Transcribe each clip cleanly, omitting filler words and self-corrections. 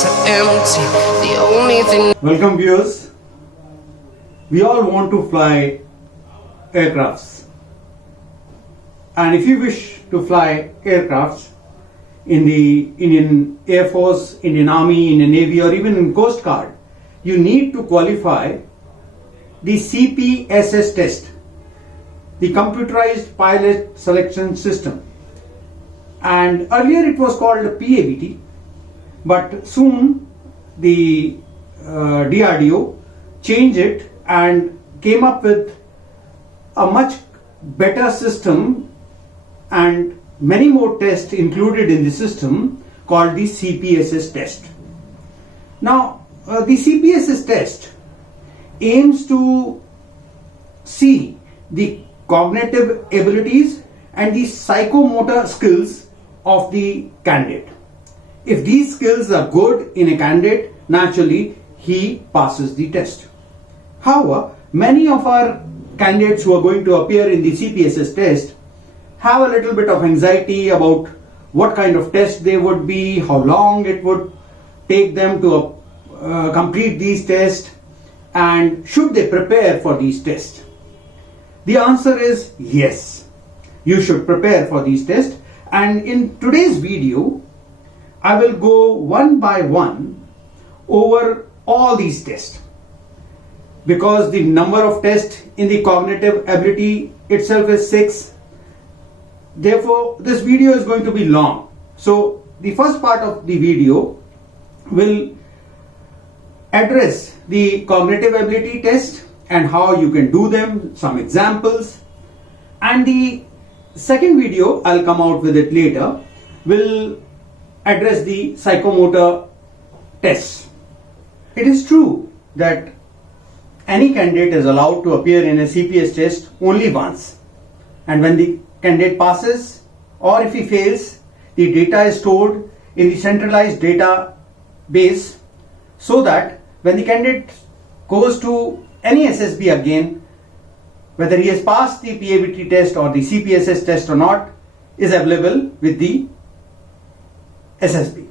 so empty. The only thing. Welcome viewers. We all want to fly aircrafts. And if you wish to fly aircrafts in the Indian Air Force, Indian Army, Indian Navy, or even in Coast Guard, you need to qualify the CPSS test, the Computerized Pilot Selection System. And earlier it was called PABT, but soon the DRDO changed it and came up with a much better system and many more tests included in the system called the CPSS test. Now, the CPSS test aims to see the cognitive abilities and the psychomotor skills of the candidate. If these skills are good in a candidate, naturally he passes the test. However, many of our candidates who are going to appear in the CPSS test have a little bit of anxiety about what kind of test they would be, how long it would take them to complete these tests, and should they prepare for these tests. The answer is yes, you should prepare for these tests, and in today's video I will go one by one over all these tests, because the number of tests in the cognitive ability itself is 6. Therefore, this video is going to be long. So, the first part of the video will address the cognitive ability test and how you can do them, some examples. And the second video, I'll come out with it later, will address the psychomotor tests. It is true that any candidate is allowed to appear in a CPS test only once, and when the candidate passes or if he fails, the data is stored in the centralized database, so that when the candidate goes to any SSB again, whether he has passed the PABT test or the CPSS test or not, is available with the SSB.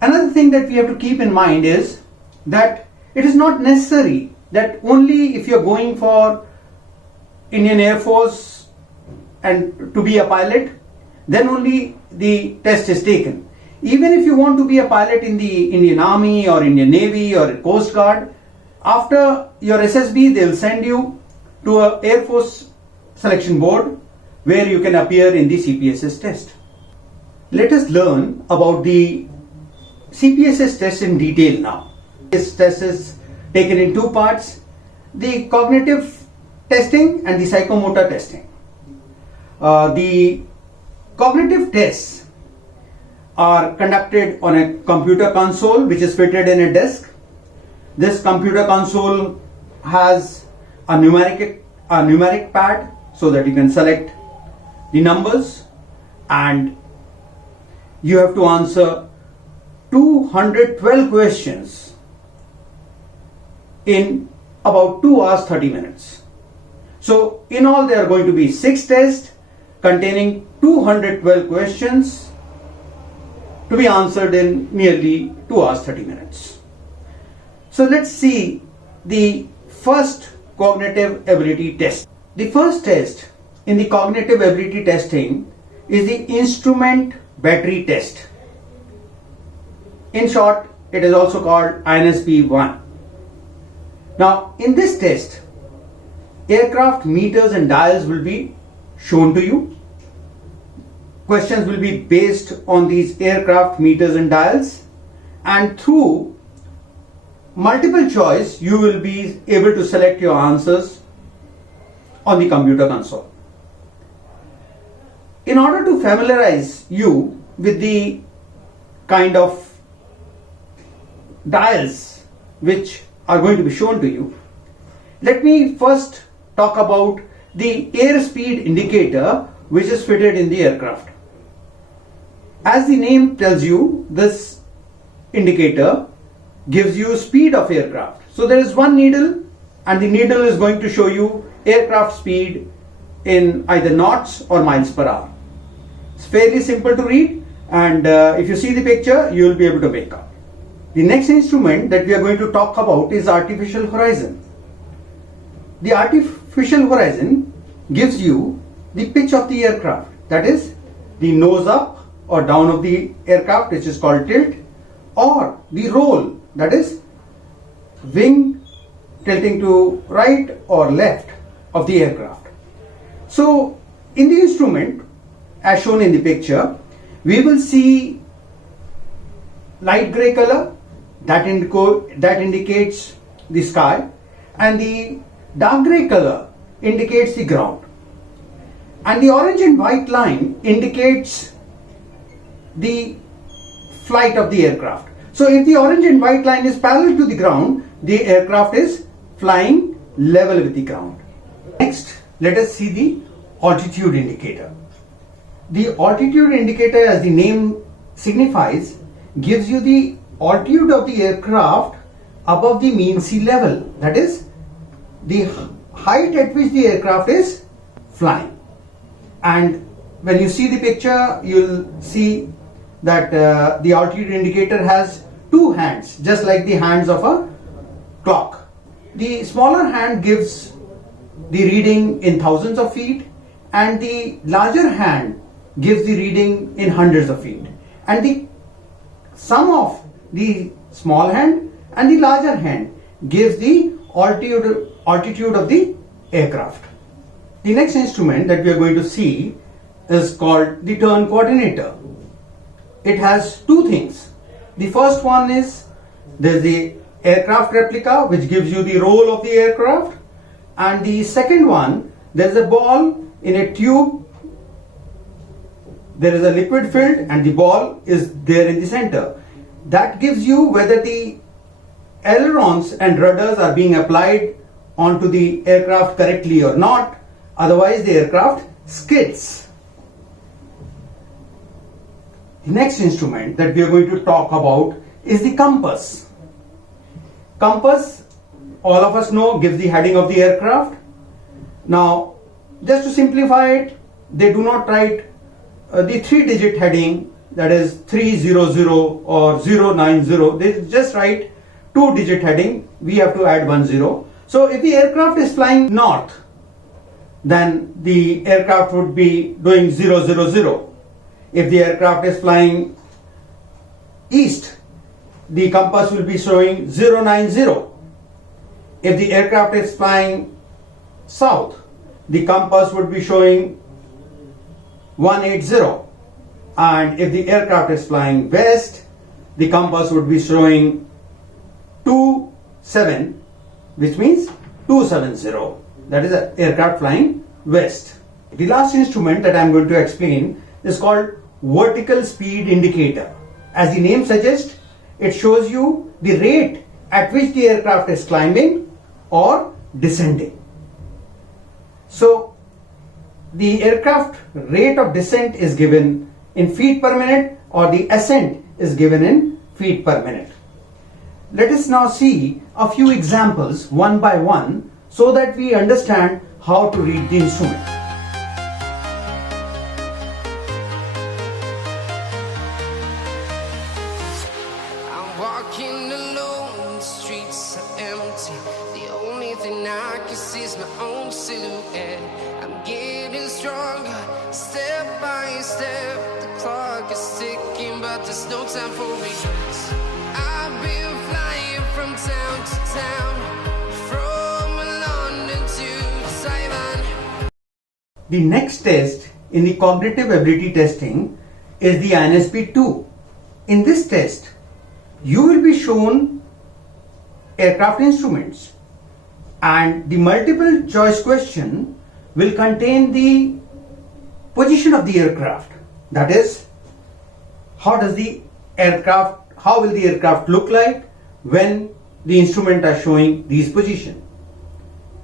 Another thing that we have to keep in mind is that it is not necessary that only if you are going for Indian Air Force and to be a pilot, then only the test is taken. Even if you want to be a pilot in the Indian Army or Indian Navy or Coast Guard, after your SSB they will send you to a Air Force selection board where you can appear in the CPSS test. Let us learn about the CPSS test in detail now. This test is taken in two parts: the cognitive testing and the psychomotor testing. The cognitive tests are conducted on a computer console which is fitted in a desk. This computer console has a numeric pad so that you can select the numbers, and you have to answer 212 questions in about 2 hours 30 minutes. So in all there are going to be 6 tests containing 212 questions to be answered in nearly 2 hours 30 minutes. So let's see the first cognitive ability test. The first test in the cognitive ability testing is the instrument battery test. In short, it is also called INSB 1. Now, in this test, aircraft meters and dials will be shown to you. Questions will be based on these aircraft meters and dials, and through multiple choice you will be able to select your answers on the computer console. In order to familiarize you with the kind of dials which are going to be shown to you, let me first talk about the airspeed indicator which is fitted in the aircraft. As the name tells you, this indicator gives you speed of aircraft. So there is one needle, and the needle is going to show you aircraft speed in either knots or miles per hour. It's fairly simple to read, and if you see the picture, you will be able to make out. The next instrument that we are going to talk about is artificial horizon. The artificial horizon gives you the pitch of the aircraft, that is the nose up or down of the aircraft, which is called tilt, or the roll, that is wing tilting to right or left of the aircraft. So in the instrument as shown in the picture, we will see light gray color that indicates the sky, and the dark gray color indicates the ground, and the orange and white line indicates the flight of the aircraft. So if the orange and white line is parallel to the ground, the aircraft is flying level with the ground. Next, let us see the altitude indicator. The altitude indicator, as the name signifies, gives you the altitude of the aircraft above the mean sea level, that is the height at which the aircraft is flying. And when you see the picture, you will see that the altitude indicator has two hands, just like the hands of a clock. The smaller hand gives the reading in thousands of feet, and the larger hand gives the reading in hundreds of feet. And the sum of the small hand and the larger hand gives the altitude of the aircraft. The next instrument that we are going to see is called the turn coordinator. It has two things. The first one is there's the aircraft replica, which gives you the roll of the aircraft, and the second one, there's a ball in a tube. There is a liquid filled and the ball is there in the center. That gives you whether the ailerons and rudders are being applied onto the aircraft correctly or not. Otherwise, the aircraft skids. The next instrument that we are going to talk about is the compass. Compass, all of us know, gives the heading of the aircraft. Now, just to simplify it, they do not write the 3-digit heading, that is 300 or 090. They just write 2-digit heading. We have to add 10. So if the aircraft is flying north, then the aircraft would be doing 000. If the aircraft is flying east, the compass will be showing 090. If the aircraft is flying south, the compass would be showing 180. And if the aircraft is flying west, the compass would be showing 27, which means 270. That is an aircraft flying west. The last instrument that I am going to explain is called vertical speed indicator. As the name suggests, it shows you the rate at which the aircraft is climbing or descending. So the aircraft rate of descent is given in feet per minute, or the ascent is given in feet per minute. Let us now see a few examples one by one so that we understand how to read the instrument. I'm walking alone, the streets are empty. The only thing I can see is my own silhouette. I'm getting stronger, step by step. The clock is ticking, but there's no time for regrets. I've been flying from town to town, from London to Taiwan. The next test in the cognitive ability testing is the INSP 2. In this test, you will be shown aircraft instruments, and the multiple choice question will contain the position of the aircraft. That is, how will the aircraft look like when the instrument are showing these positions.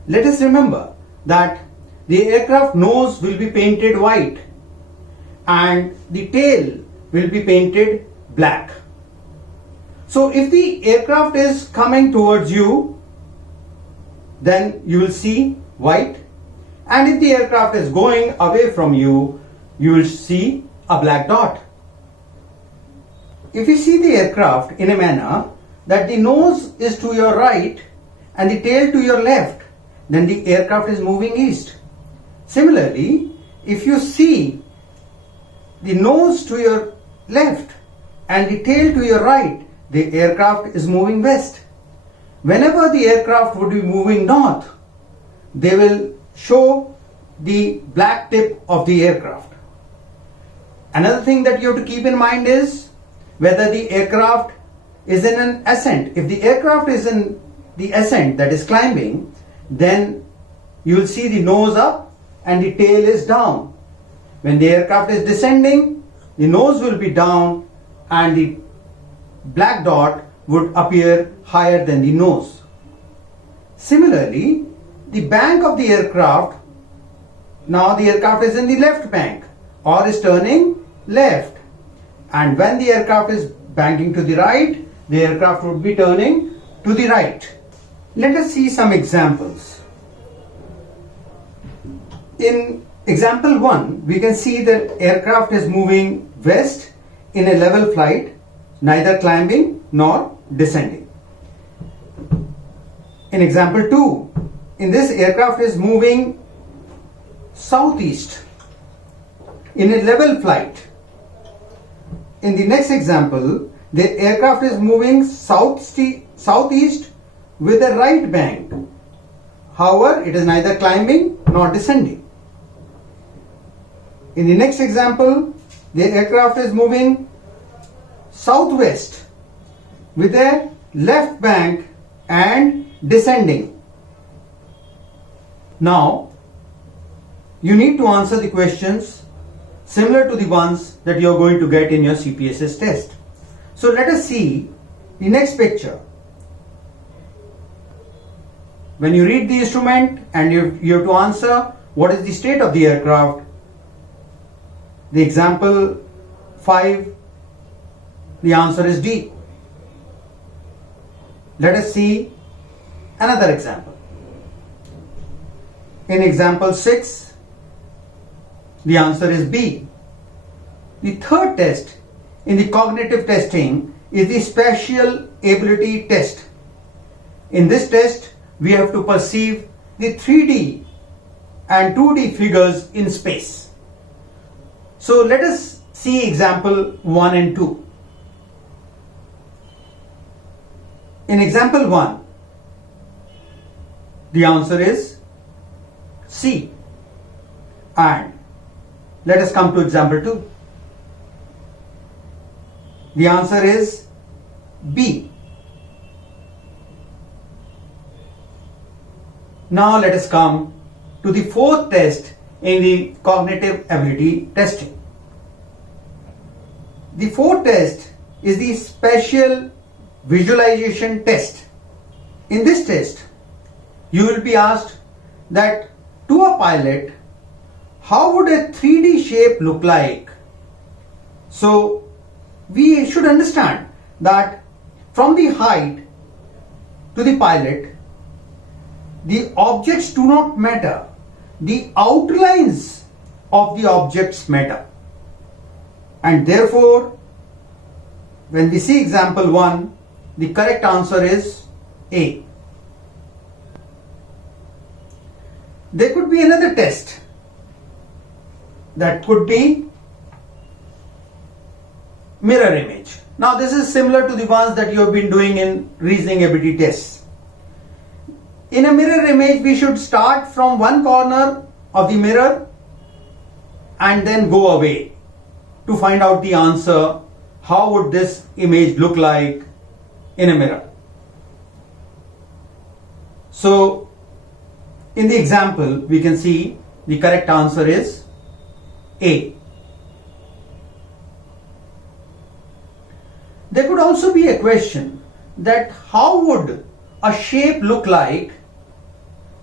Let us remember that the aircraft nose will be painted white and the tail will be painted black. So if the aircraft is coming towards you, then you will see white, and if the aircraft is going away from you, you will see a black dot. if you see the aircraft in a manner that the nose is to your right and the tail to your left, then the aircraft is moving east. Similarly, if you see the nose to your left and the tail to your right, the aircraft is moving west. Whenever the aircraft would be moving north, they will show the black tip of the aircraft. Another thing that you have to keep in mind is whether the aircraft is in an ascent. If the aircraft is in the ascent, that is climbing, then you will see the nose up and the tail is down. When the aircraft is descending, the nose will be down and the black dot would appear higher than the nose. Similarly, the bank of the aircraft, now the aircraft is in the left bank or is turning left, and when the aircraft is banking to the right, the aircraft would be turning to the right. Let us see some examples. In example 1, we can see that aircraft is moving west in a level flight, neither climbing nor descending. In example 2, in this aircraft is moving southeast in a level flight. In the next example, the aircraft is moving southeast with a right bank. However, it is neither climbing nor descending. In the next example, the aircraft is moving southwest with a left bank and descending. Now, you need to answer the questions similar to the ones that you are going to get in your CPSS test. So let us see the next picture. When you read the instrument and you have to answer what is the state of the aircraft, the example 5, the answer is D. Let us see another example. In example 6, the answer is B. The third test in the cognitive testing is the spatial ability test. In this test, we have to perceive the 3D and 2D figures in space. So let us see example 1 and 2. In example 1, the answer is C. And let us come to example 2. The answer is B. Now let us come to the fourth test in the cognitive ability testing. The fourth test is the spatial visualization test. In this test, you will be asked that to a pilot, how would a 3D shape look like? So we should understand that from the height to the pilot, the objects do not matter. The outlines of the objects matter. And therefore, when we see example 1, the correct answer is A. There could be another test. That could be mirror image. Now this is similar to the ones that you have been doing in reasoning ability tests. In a mirror image, we should start from one corner of the mirror and then go away to find out the answer. How would this image look like in a mirror? So in the example, we can see the correct answer is A. There could also be a question that how would a shape look like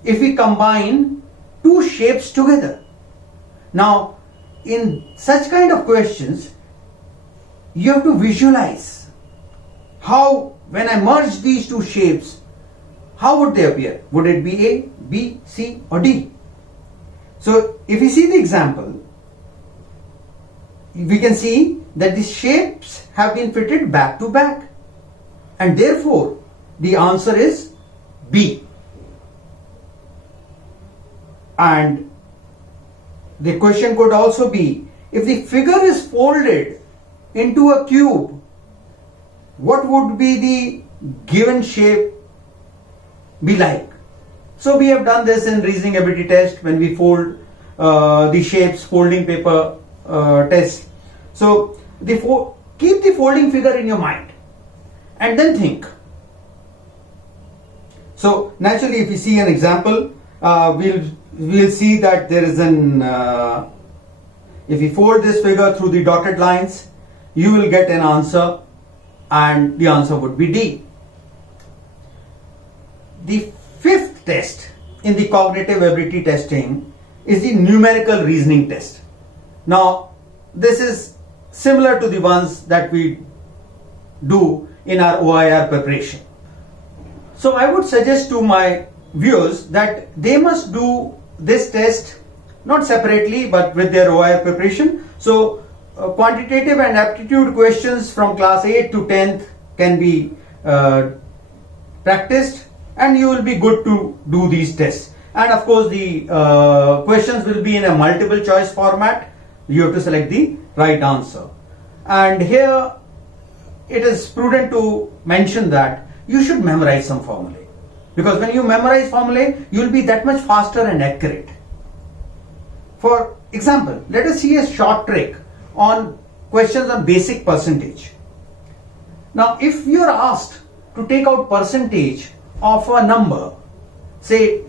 if we combine two shapes together? Now, in such kind of questions, you have to visualize how, when I merge these two shapes, how would they appear? Would it be A, B, C or D? So, if you see the example, we can see that the shapes have been fitted back to back, and therefore the answer is B. And the question could also be, if the figure is folded into a cube, what would be the given shape be like? So we have done this in reasoning ability test when we fold the shapes, folding paper test. So keep the folding figure in your mind and then think. So naturally, if we see an example, we'll see that there is an if we fold this figure through the dotted lines, you will get an answer, and the answer would be D. The fifth test in the cognitive ability testing is the numerical reasoning test. Now, this is similar to the ones that we do in our OIR preparation. So I would suggest to my viewers that they must do this test not separately but with their OIR preparation. So quantitative and aptitude questions from class 8 to 10th can be practiced, and you will be good to do these tests. And of course the questions will be in a multiple choice format. You have to select the right answer. And here it is prudent to mention that you should memorize some formulae, because when you memorize formulae, you will be that much faster and accurate. For example, let us see a short trick on questions on basic percentage. Now, if you are asked to take out percentage of a number, say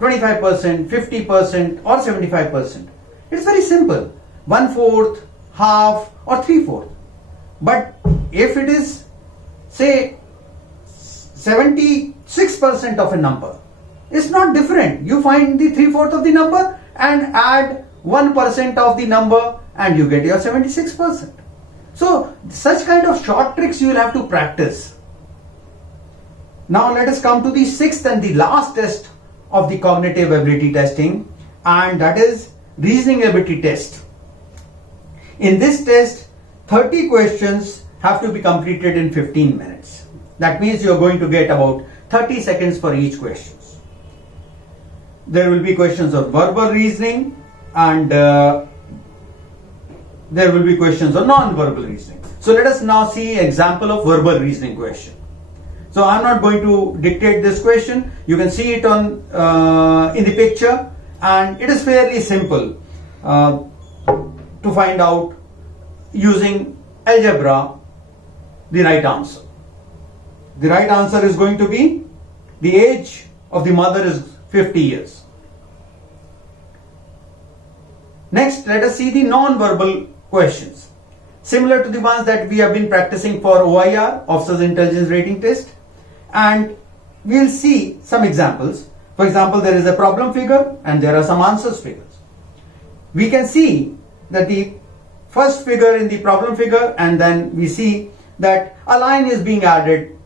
25%, 50% or 75%, it's very simple, 1/4, half or 3/4. But if it is say 76% of a number, it's not different. You find the 3/4 of the number and add 1% of the number and you get your 76%. So such kind of short tricks you will have to practice. Now let us come to the sixth and the last test of the cognitive ability testing, and that is reasoning ability test. In this test, 30 questions have to be completed in 15 minutes. That means you are going to get about 30 seconds for each question. There will be questions of verbal reasoning, and there will be questions of non-verbal reasoning. So let us now see an example of verbal reasoning question. So I am not going to dictate this question. You can see it on in the picture, and it is fairly simple to find out using algebra the right answer. The right answer is going to be the age of the mother is 50 years. Next, let us see the non-verbal questions, similar to the ones that we have been practicing for OIR, Officer's Intelligence Rating Test, and we will see some examples. For example, there is a problem figure and there are some answers figures. We can see that the first figure in the problem figure, and then we see that a line is being added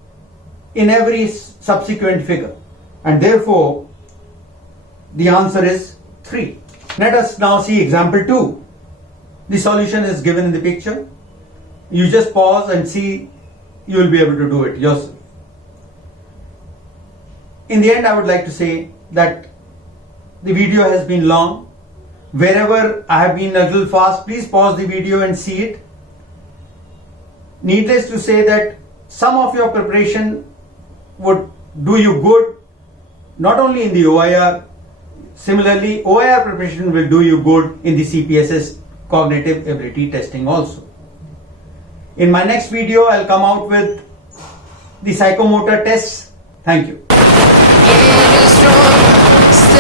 in every subsequent figure, and therefore the answer is 3. Let us now see example 2. The solution is given in the picture. You just pause and see, you will be able to do it yourself. In the end, I would like to say that the video has been long. Wherever I have been a little fast, please pause the video and see it. Needless to say that some of your preparation would do you good, not only in the OIR. Similarly, OIR preparation will do you good in the CPSS cognitive ability testing also. In my next video, I'll come out with the psychomotor tests. Thank you. Getting stronger.